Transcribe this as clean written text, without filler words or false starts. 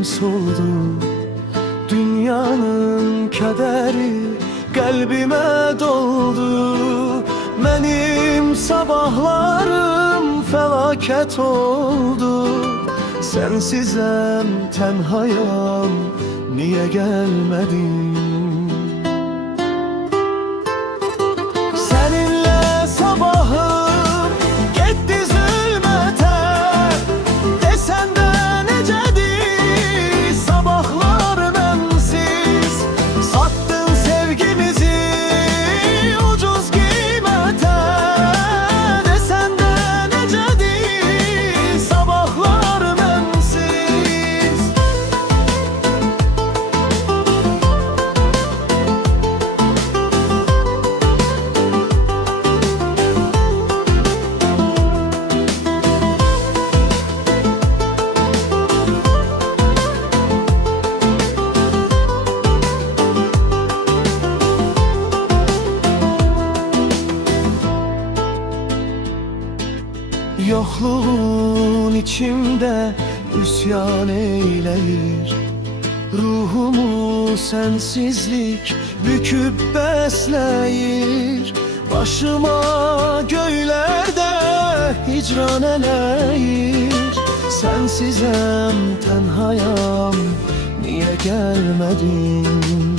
yüreğim soldu. Dünyanın kədəri qəlbimə doldu. Mənim sabahlarım fəlakət oldu. Sensizəm, tənhayam, niyə gəlmədin? Səninlə sabahım getdi zülmətə. Desən də necədir sabahlar mənsiz? Satdın sevgimizi ucuz qiymətə. Desən də necədir sabahlar mənsiz? Yokluğun içimde üsyan eyleyir. Ruhumu sensizlik büküp besleyir. Başıma göylerde hicran eleyir. Sensizem, tenhayam, niye gelmedin?